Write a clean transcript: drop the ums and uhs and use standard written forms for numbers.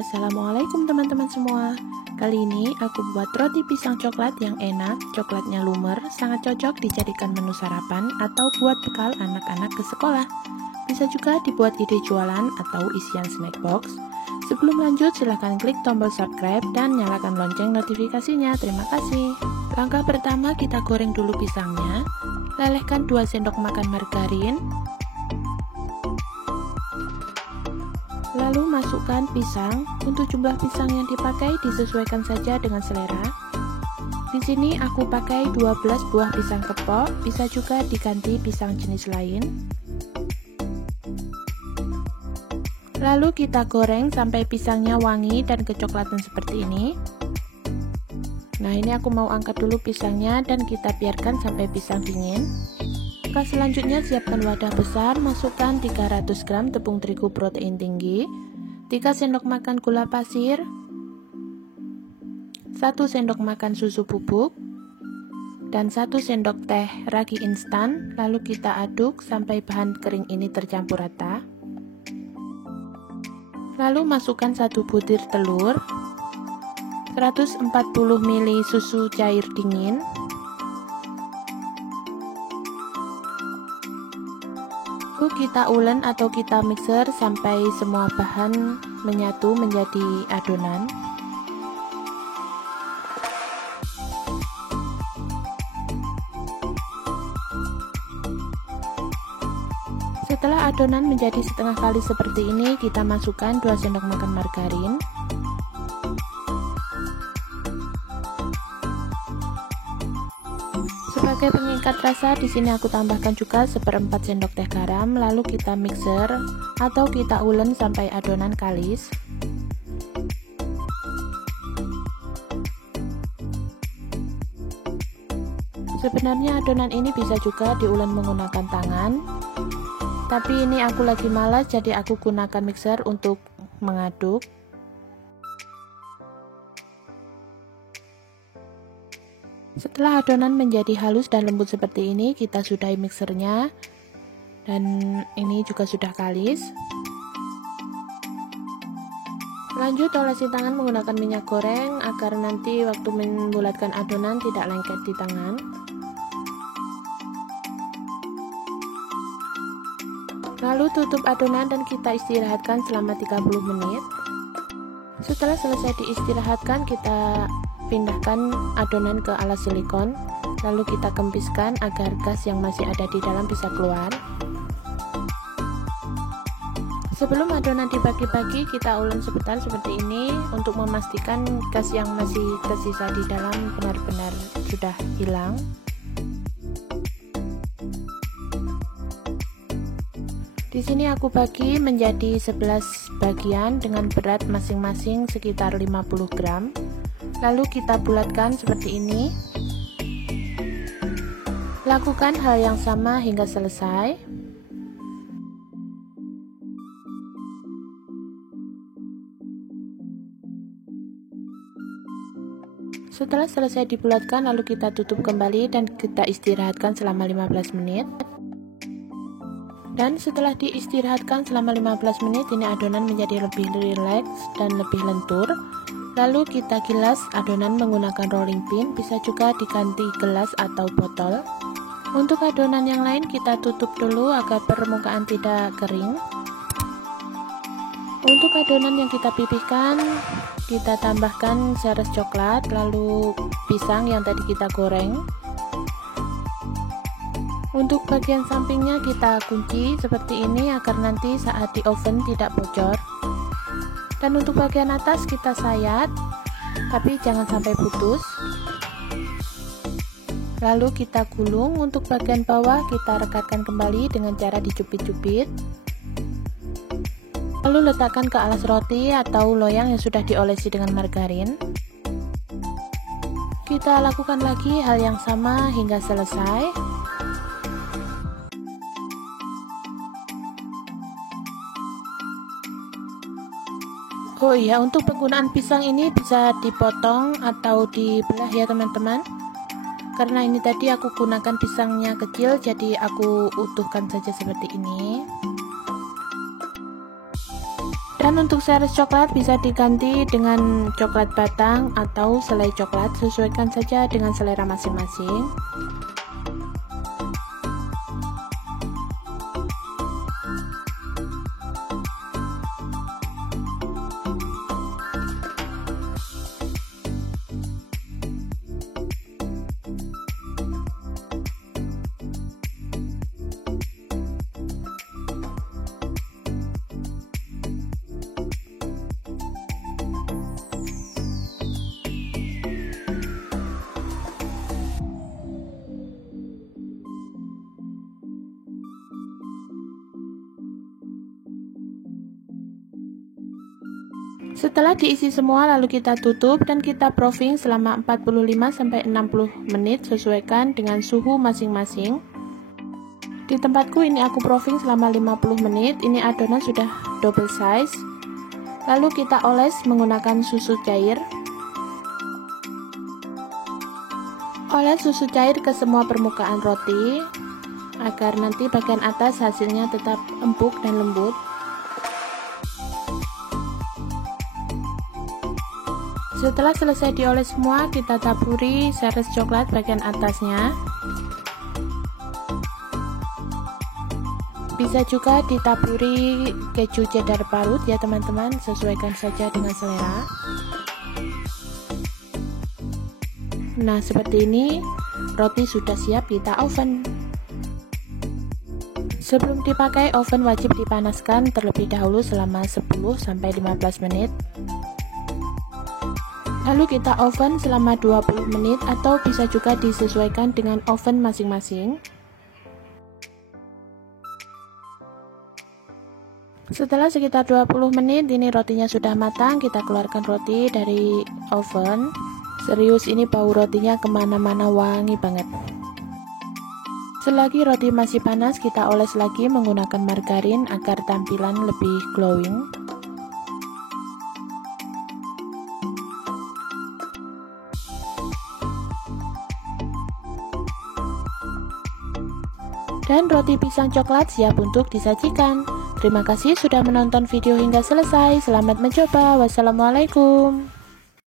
Assalamualaikum teman-teman semua. Kali ini aku buat roti pisang coklat yang enak, coklatnya lumer, sangat cocok dijadikan menu sarapan atau buat bekal anak-anak ke sekolah. Bisa juga dibuat ide jualan atau isian snack box. Sebelum lanjut silahkan klik tombol subscribe dan nyalakan lonceng notifikasinya. Terima kasih. Langkah pertama kita goreng dulu pisangnya. Lelehkan 2 sendok makan margarin. Lalu masukkan pisang. Untuk jumlah pisang yang dipakai disesuaikan saja dengan selera. Di sini aku pakai 12 buah pisang kepok, bisa juga diganti pisang jenis lain. Lalu kita goreng sampai pisangnya wangi dan kecoklatan seperti ini. Nah, ini aku mau angkat dulu pisangnya dan kita biarkan sampai pisang dingin. Langkah selanjutnya siapkan wadah besar, masukkan 300 gram tepung terigu protein tinggi, 3 sendok makan gula pasir, 1 sendok makan susu bubuk, dan 1 sendok teh ragi instan. Lalu kita aduk sampai bahan kering ini tercampur rata. Lalu masukkan 1 butir telur, 140 ml susu cair dingin, lalu kita ulen atau kita mixer sampai semua bahan menyatu menjadi adonan. Setelah adonan menjadi setengah kali seperti ini, kita masukkan 2 sendok makan margarin. Sebagai pengikat rasa, di sini aku tambahkan juga 1/4 sendok teh garam, lalu kita mixer atau kita ulen sampai adonan kalis. Sebenarnya adonan ini bisa juga diulen menggunakan tangan, tapi ini aku lagi malas jadi aku gunakan mixer untuk mengaduk. Setelah adonan menjadi halus dan lembut seperti ini, kita sudahi mixernya, dan ini juga sudah kalis. Lanjut olesi tangan menggunakan minyak goreng agar nanti waktu membulatkan adonan tidak lengket di tangan. Lalu tutup adonan dan kita istirahatkan selama 30 menit. Setelah selesai diistirahatkan, kita pindahkan adonan ke alas silikon, lalu kita kempiskan agar gas yang masih ada di dalam bisa keluar. Sebelum adonan dibagi-bagi, kita ulen sebentar seperti ini untuk memastikan gas yang masih tersisa di dalam benar-benar sudah hilang. Di sini aku bagi menjadi 11 bagian dengan berat masing-masing sekitar 50 gram. Lalu kita bulatkan seperti ini. Lakukan hal yang sama hingga selesai. Setelah selesai dibulatkan, lalu kita tutup kembali dan kita istirahatkan selama 15 menit. Dan setelah diistirahatkan selama 15 menit, ini adonan menjadi lebih rileks dan lebih lentur. Lalu kita gilas adonan menggunakan rolling pin, bisa juga diganti gelas atau botol. Untuk adonan yang lain kita tutup dulu agar permukaan tidak kering. Untuk adonan yang kita pipihkan, kita tambahkan seres coklat, lalu pisang yang tadi kita goreng. Untuk bagian sampingnya kita kunci seperti ini agar nanti saat di oven tidak bocor. Dan untuk bagian atas kita sayat, tapi jangan sampai putus. Lalu kita gulung. Untuk bagian bawah kita rekatkan kembali dengan cara dicubit-cubit. Lalu letakkan ke alas roti atau loyang yang sudah diolesi dengan margarin. Kita lakukan lagi hal yang sama hingga selesai. Oh iya, untuk penggunaan pisang ini bisa dipotong atau dibelah ya teman-teman. Karena ini tadi aku gunakan pisangnya kecil, jadi aku utuhkan saja seperti ini. Dan Dan untuk series coklat bisa diganti dengan coklat batang atau selai coklat, sesuaikan saja dengan selera masing-masing. Setelah diisi semua, lalu kita tutup dan kita proofing selama 45-60 menit, sesuaikan dengan suhu masing-masing. Di tempatku ini aku proofing selama 50 menit. Ini adonan sudah double size. Lalu kita oles menggunakan susu cair. Oles susu cair ke semua permukaan roti agar nanti bagian atas hasilnya tetap empuk dan lembut. Setelah selesai dioles semua, kita taburi series coklat bagian atasnya. Bisa juga ditaburi keju cheddar parut ya teman-teman, sesuaikan saja dengan selera. Nah, seperti ini roti sudah siap kita oven. Sebelum dipakai, oven wajib dipanaskan terlebih dahulu selama 10-15 menit. Lalu kita oven selama 20 menit atau bisa juga disesuaikan dengan oven masing-masing. Setelah sekitar 20 menit ini rotinya sudah matang, kita keluarkan roti dari oven. Serius ini bau rotinya kemana-mana, wangi banget. Selagi roti masih panas, kita oles lagi menggunakan margarin agar tampilan lebih glowing. Dan roti pisang coklat siap untuk disajikan. Terima kasih sudah menonton video hingga selesai. Selamat mencoba. Wassalamualaikum.